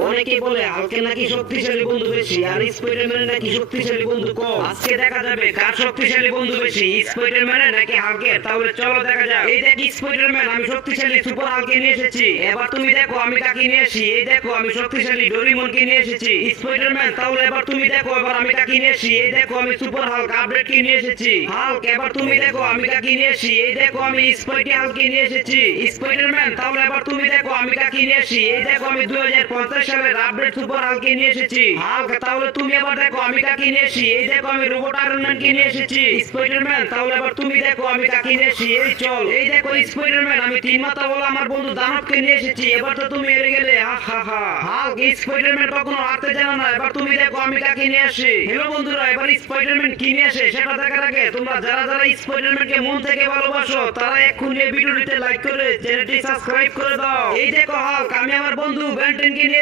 অনেকে বলে হালকে নাকি শক্তিশালী বন্ধু বেশি আর স্পাইডারম্যানের নাকি শক্তিশালী বন্ধু কম। আজকে দেখা যাবে কার শক্তিশালী বন্ধু বেশি, স্পাইডারম্যানের নাকি হালকের। তাহলে চলো দেখা যাক। এই দেখ স্পাইডারম্যান, আমি শক্তিশালী সুপার হালকে নিয়ে এসেছি। এবার তুমি দেখো আমি কাকে নিয়ে আসি। এই দেখো আমি শক্তিশালী ডোরিমনকে নিয়ে এসেছি। স্পাইডারম্যান তাহলে এবার তুমি দেখো এবার আমি কাকে নিয়ে আসি। এই দেখো আমি সুপার হাল্ক আপডেট কে নিয়ে এসেছি। হাল্ক এবার তুমি দেখো আমি কাকে নিয়ে আসি। এই দেখো আমি স্পাইডি হাল্কে নিয়ে এসেছি। স্পাইডারম্যান তাহলে এবার তুমি দেখো আমি কাকে নিয়ে আসি। এই দেখো আমি 2050 সালের আপডেট সুপার হাল্কে নিয়ে এসেছি। হাল্ক তাহলে তুমি এবার দেখো আমি কাকে নিয়ে আসি। এই দেখো আমি রোবট আয়রন ম্যান কে নিয়ে এসেছি। স্পাইডারম্যান তাহলে এবার তুমি দেখো আমি কাকে নিয়ে আসি। এই চল। এই দেখো স্পাইডারম্যান, আমি তিন মাথা বলা আমার বন্ধু দানবকে নিয়ে এসেছি। এবার তো তুমি হেরে গেলে। হাল্ক স্পাইডারম্যান কখনো হারতে জানো না। এবার তুমি দেখো আমি কাকে নিয়ে আসি। হ্যালো বন্ধুরা, এবার স্পাইডারম্যান কি নিয়ে আসে সেটা দেখার আগে তোমরা যারা যারা স্পাইডারম্যানকে মন থেকে ভালোবাসো তারা এক্ষুনি এই ভিডিওটিতে লাইক করে চ্যানেলটি সাবস্ক্রাইব করে দাও। এই দেখো হাল্ক, আমি আমার বন্ধু বেন 10 কে নিয়ে